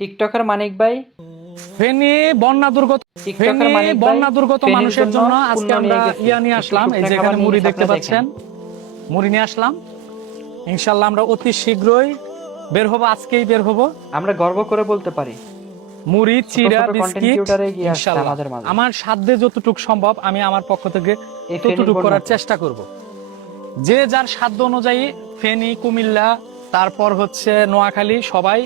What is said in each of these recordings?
TikToker মানিক ভাই, ফেনী বন্যা দুর্গত টিকটকার মানিক ভাই বন্যা দুর্গত ফেনীর মানুষের জন্য জন্য আজকে পণ্য আমরা নিয়ে গেছে। ইয়া নিয়ে একটু আসলাম। এই শুকনো যে খাবার এখানে নিয়ে মুড়ি গেছে, দেখতে আপনারা দেখেন। পাচ্ছেন, মুড়ি নিয়ে আসলাম। ইনশাল্লাহ আমরা অতি শীঘ্রই বের হবো, আজকেই বের হবো। আমরা গর্ব করে বলতে পারি মুড়ি, ছোট চিড়া, ছোট কন্টেন্ট বিস্কিট। ক্রিয়েটর এগিয়ে আসছে ইনশাল্লাহ আমাদের মাঝে আমার সাধ্যে যতটুক সম্ভব আমি আমার পক্ষ থেকে এই ফেনীর ততটুক করার বন্যাতে। চেষ্টা করব। যে যার সাধ্য অনুযায়ী ফেনী, কুমিল্লা, তারপর হচ্ছে নোয়াখালী, সবাই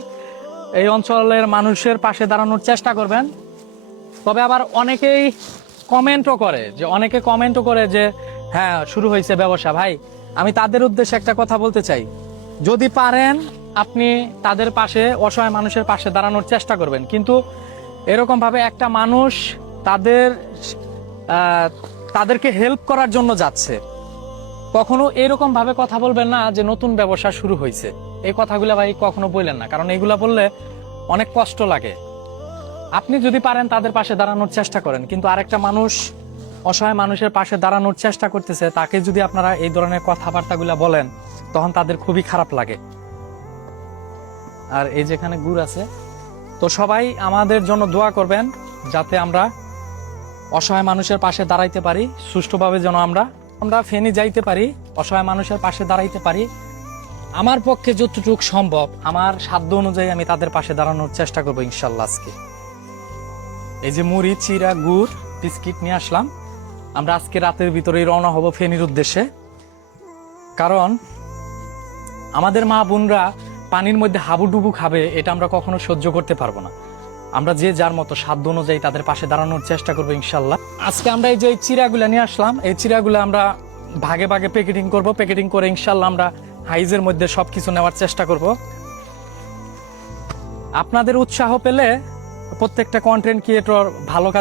এই অঞ্চলের মানুষের পাশে দাঁড়ানোর চেষ্টা করবেন। তবে আবার অনেকেই কমেন্টও করে যে হ্যাঁ শুরু হয়েছে ব্যবসা। ভাই, আমি তাদের উদ্দেশ্যে একটা কথা বলতে চাই, যদি পারেন আপনি তাদের পাশে, অসহায় মানুষের পাশে দাঁড়ানোর চেষ্টা করবেন, কিন্তু এরকম ভাবে একটা মানুষ তাদের তাদেরকে হেল্প করার জন্য যাচ্ছে, কখনো এরকম ভাবে কথা বলবেন না যে নতুন ব্যবসা শুরু হয়েছে। এই কথাগুলো ভাই কখনো বললেন না, কারণ এগুলা বললে অনেক কষ্ট লাগে। আপনি যদি পারেন তাদের পাশে দাঁড়ানোর চেষ্টা করেন, কিন্তু আরেকটা মানুষ অসহায় মানুষের পাশে দাঁড়ানোর চেষ্টা করতেছে, তাকে যদি আপনারা এই ধরনের কথাবার্তাগুলা বলেন, তখন তাদের খুবই খারাপ লাগে। আর এই যেখানে গুড় আছে, তো সবাই আমাদের জন্য দোয়া করবেন যাতে আমরা অসহায় মানুষের পাশে দাঁড়াইতে পারি, সুষ্ঠুভাবে যেন আমরা আমরা ফেনী যাইতে পারি, অসহায় মানুষের পাশে দাঁড়াইতে পারি। আমার পক্ষে যতটুকু সম্ভব আমার সাধ্য অনুযায়ী আমি তাদের পাশে দাঁড়ানোর চেষ্টা করবো ইনশাল্লাহ। আজকে এই যে মুড়ি, চিড়া, গুড়, বিস্কিট নিয়ে আসলাম। আমরা আজকে রাতের ভিতরেই রওনা হব ফেনীর উদ্দেশ্যে, কারণ আমাদের মা বোনরা পানির মধ্যে হাবুডুবু খাবে, এটা আমরা কখনো সহ্য করতে পারবো না। আমরা যে যার মতো সাধ্য অনুযায়ী তাদের পাশে দাঁড়ানোর চেষ্টা করবো ইনশাল্লাহ। আজকে আমরা এই যে চিড়াগুলা নিয়ে আসলাম, এই চিড়াগুলো আমরা ভাগে ভাগে প্যাকেটিং করব। প্যাকেটিং করে ইনশাল্লাহ আমরা হাইজের মধ্যে সবকিছু নেওয়ার চেষ্টা করব। আপনাদের উৎসাহ পেলে প্রত্যেকটা কন্টেন্ট ক্রিয়েটর ভালো কাজ